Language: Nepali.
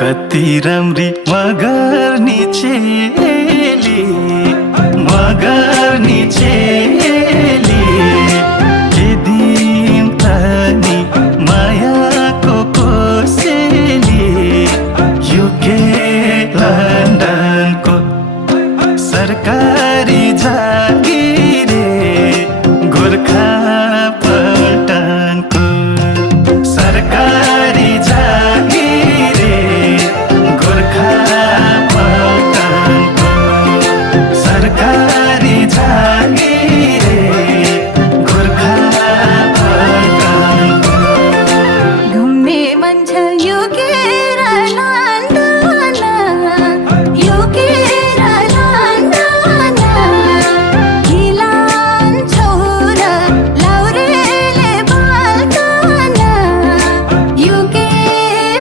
कति राम्री मगर्नी चेली मगर्नी चेली के दिन तनी मायाको कोसेली युके लन्डनको सरकारी जागिरे गोर्खा पल्टनको सरकारी जागिरे गोर्खा पल्टनको सरकारी जागिरे गोर्खा पल्टनको घुम्ने मन छ यो केरला